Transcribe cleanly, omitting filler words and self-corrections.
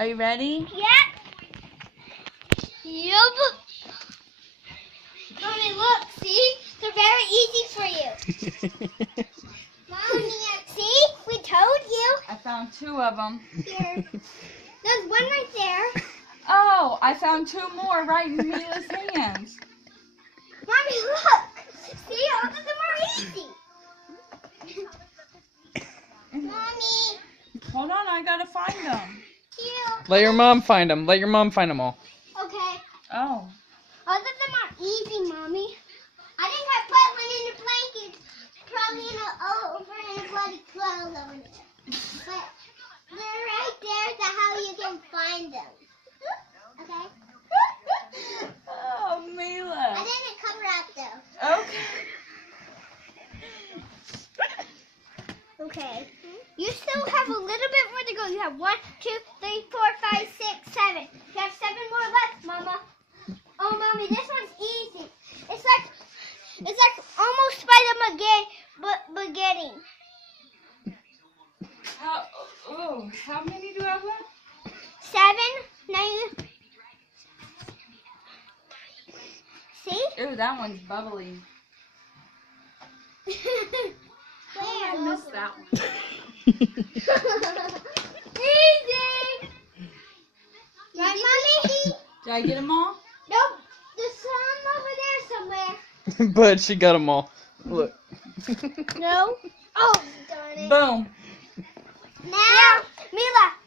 Are you ready? Yep. Yup. Mommy, look. See? They're very easy for you. Mommy, see? We told you. I found 2 of them. Here. There's one right there. Oh, I found 2 more right in Mila's hands. Mommy, look. See? All of them are easy. Mommy. Hold on, I gotta find them. Cute. Let your mom find them. Let your mom find them all. Okay. Oh. All of them are easy, Mommy. I think I put one in the blanket, probably over in a bloody clothes over there. But they're right there, so how you can find them. Okay? Oh, I Mila. didn't cover up though. Okay. Okay. You still have a little bit more to go. You have 1, 2, 3, 4, 5, 6, 7. You have 7 more left, Mama. Oh, Mommy, this one's easy. It's like almost by the beginning. How many do I have left? 7. Now you see? Ooh, that one's bubbly. I Where? missed that one. Easy. Right, Mommy? Did I get them all? Nope. There's some over there somewhere. But she got them all. Look. No. Oh, darn it. Boom. Now, Mila,